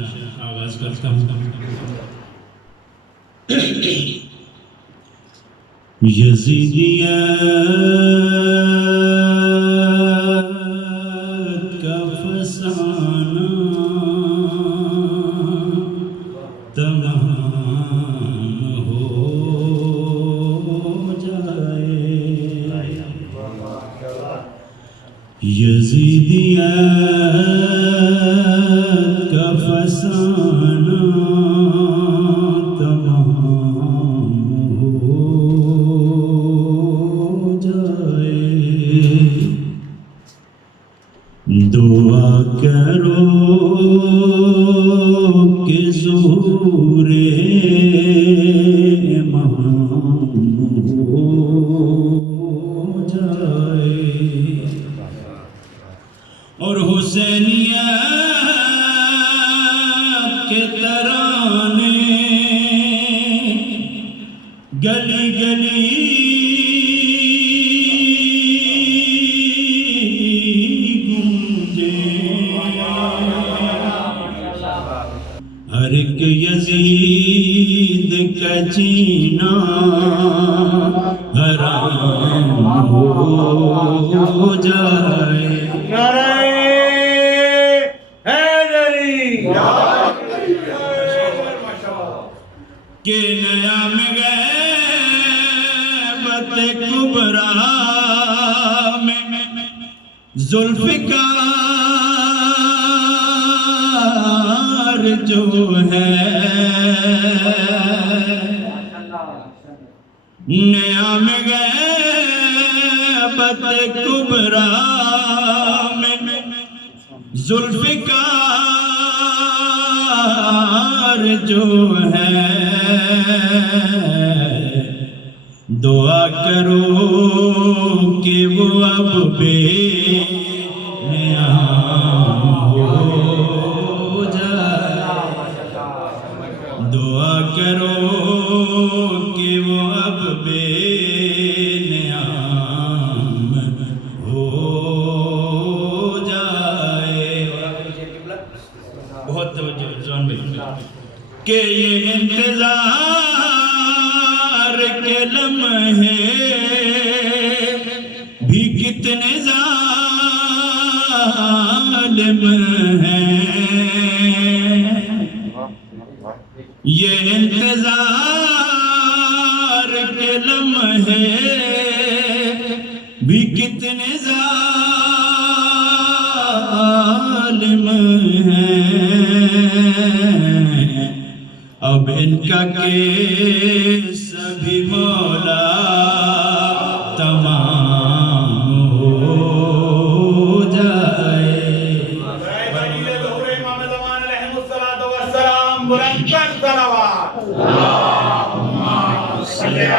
آغاز کرتا ہوں۔ یزیدیت کا فسانہ تمام ہو جائے، یزیدیت کا فسانہ تمام ہو جائے، دعا کرو کہ ظہور امام ہو جائے، اور حسینیت کے ترانے گلی گلی گونجے، ہر ایک یزید کا جینا حرام ہو جائے، کہ نیام غیبت کبریٰ میں ذوالفقار جو ہے، نیام غیبت کبریٰ میں ذوالفقار جو ہے، دعا کرو کہ وہ اب بے نیام ہو جائے، دعا کرو کہ وہ اب بے نیام ہو جائے۔ بہت توجہ جوان بھائی، کہ یہ انتظار کے لمحے بھی کتنے ظالم ہیں، یہ انتظار کے لمحے بھی کتنے ظالم ہیں، اب ان کا کیس بھی مولا تمام ہو جائے۔ امام زمان علیہ السلام بلند کر صلوات، اللہم صلی علی